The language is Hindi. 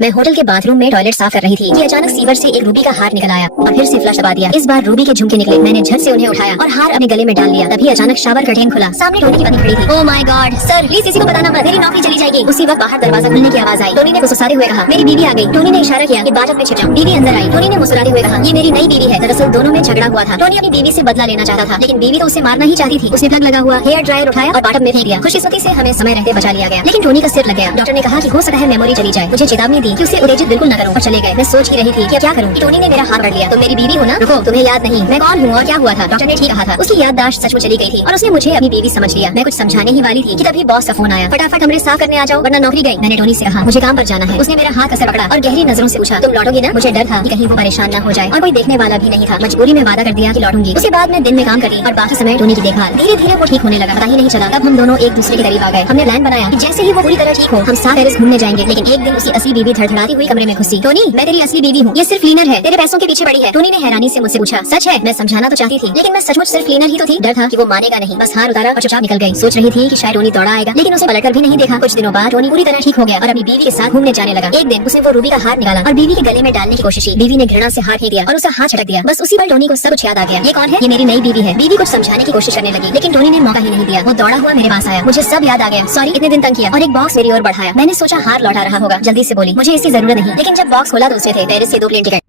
मैं होटल के बाथरूम में टॉयलेट साफ कर रही थी कि अचानक सीवर से एक रूबी का हार निकल आया और फिर से फ्लश दबा दिया। इस बार रूबी के झुमके निकले। मैंने झट से उन्हें उठाया और हार अपने गले में डाल लिया। तभी अचानक शावर कर्टेन खुला। सामने टोनी की पत्नी खड़ी थी। Oh my God sir, please किसी को बताना मत, मेरी नौकरी चली जाएगी। उसी वक्त बाहर दरवाजा खुलने की आवाज आई। टोनी ने गुस्साते हुए कहा, मेरी बीवी आ गई। टोनी ने इशारा किया कि बाथटब में छिप जाओ। बीवी अंदर आई। टोनी ने मुस्कुराते हुए कहा, ये मेरी नई बीवी है। दरअसल दोनों में झगड़ा हुआ था। टोनी अपनी बीवी से बदला लेना चाहता था, लेकिन बीवी तो उसे मारना ही चाहती थी। उसने प्लग लगा हुआ हेयर ड्रायर उठाया और बाथटब में फेंक दिया। खुशकिस्मती से हमें समय रहते बचा लिया गया, लेकिन टोनी का सिर लग गया। डॉक्टर ने कहा कि हो सकता है मेमोरी चली जाए। मुझे चेतावनी दी कि उसे उत्तेजित बिल्कुल न करूं और चले गए। मैं सोच ही रही थी कि क्या करूं कि टोनी ने मेरा हाथ पकड़ लिया। तुम मेरी बीवी हो ना? रुको, तुम्हें याद नहीं मैं कौन हूँ और क्या हुआ था? डॉक्टर ने ठीक कहा था। उसकी याददाश्त सच में चली गई थी और उसने मुझे अपनी बीवी समझ लिया। मैं कुछ समझाने ही वाली थी कि तभी बॉस का फोन आया। फटाफट कमरे साफ करने आ जाओ वरना नौकरी गई। मैंने टोनी से कहा, मुझे काम पर जाना है। उसने मेरा हाथ ऐसे पकड़ा और गहरी नजरों से पूछा, तुम लौटोगी ना? मुझे डर था कि कहीं वो परेशान न हो जाए और कोई देखने वाला भी नहीं था। मजबूरी में वादा कर दिया कि लौटूंगी। उसके बाद मैं दिन में काम करी और बाकी समय टोनी की देखभाल। धीरे धीरे वो ठीक होने लगा, पता ही नहीं चला। तब हम दोनों एक दूसरे के करीब आ गए। हमने प्लान बनाया कि जैसे ही वो पूरी तरह ठीक हो हम साथ पेरिस घूमने जाएंगे। लेकिन एक दिन उसकी असली बीवी धड़धड़ाती हुई कमरे में घुसी। टोनी, मैं तेरी असली बीवी हूँ, ये सिर्फ क्लीनर है, तेरे पैसों के पीछे पड़ी है। टोनी ने हैरानी से मुझसे पूछा, सच है? मैं समझाना तो चाहती थी, लेकिन मैं सचमुच सिर्फ क्लीनर ही तो थी। डर था कि वो मानेगा नहीं। बस हार उतारा और चुपचाप निकल गई। सोच रही थी कि शायद टोनी दौड़ा आएगा, लेकिन उसे पलटकर भी नहीं देखा। कुछ दिनों बाद टोनी पूरी तरह ठीक हो गया और अपनी बीवी के साथ घूमने जाने लगा। एक दिन उसने वो रूबी का हार निकाला और बीवी के गले में डालने की कोशिश की। बीवी ने घृणा से हाथ नहीं दिया और उसे हाथ झटक दिया। बस उसी पल टोनी को सब कुछ याद आ गया। ये कौन है? ये मेरी नई बीवी है। बीवी कुछ समझाने की कोशिश करने लगी, लेकिन टोनी ने मौका ही नहीं दिया। वो दौड़ा हुआ मेरे पास आया। मुझे सब याद आ गया। सॉरी, इतने दिन तंग किया। और एक बॉक्स मेरी ओर बढ़ाया। मैंने सोचा हार लौटा रहा होगा। जल्दी से बोली, मुझे इसकी जरूरत नहीं। लेकिन जब बॉक्स खोला तो उसमें थे पेरिस से 2 प्लेन टिकट।